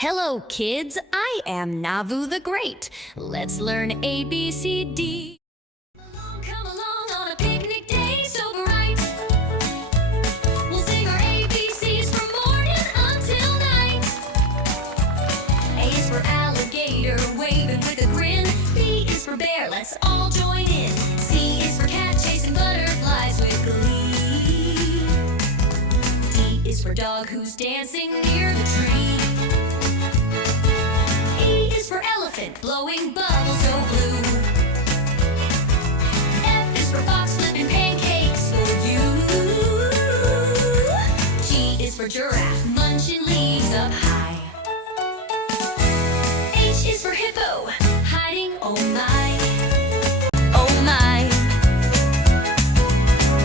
Hello, kids. I am Navu the Great. Let's learn A, B, C, D. Come along on a picnic day so bright. We'll sing our ABCs from morning until night. A is for alligator, waving with a grin. B is for bear, let's all join in. C is for cat, chasing butterflies with glee. D is for dog, who's dancing near the tree. E is for elephant, blowing bubbles so blue. F is for fox, flipping pancakes for you. G is for giraffe, munching leaves up high. H is for hippo, hiding, oh my, oh my.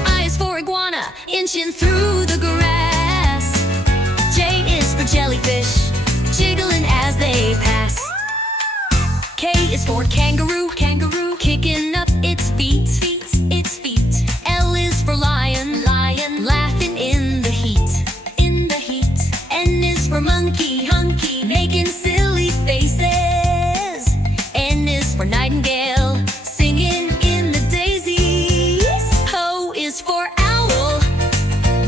I is for iguana, inching through the grass. J is for jellyfish, jiggling as they pass. K is for kangaroo, kangaroo, kicking up its feet, its feet. L is for lion, lion, laughing in the heat, in the heat. N is for monkey, monkey, making silly faces. N is for nightingale, singing in the daisies. O is for owl,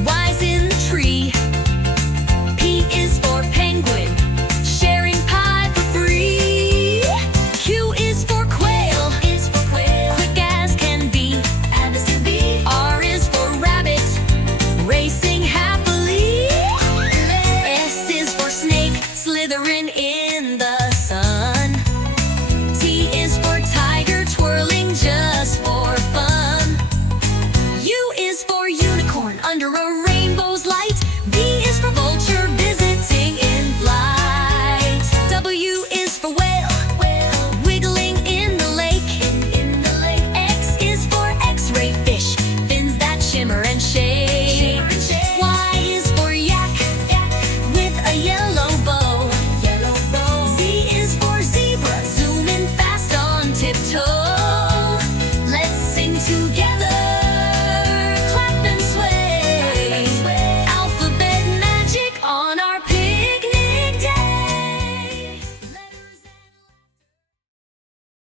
wise in the tree. P is for penguin, sharing pie for free. Q is for quail, quick as can be, R is for rabbit, racing happily. S is for snake, slithering in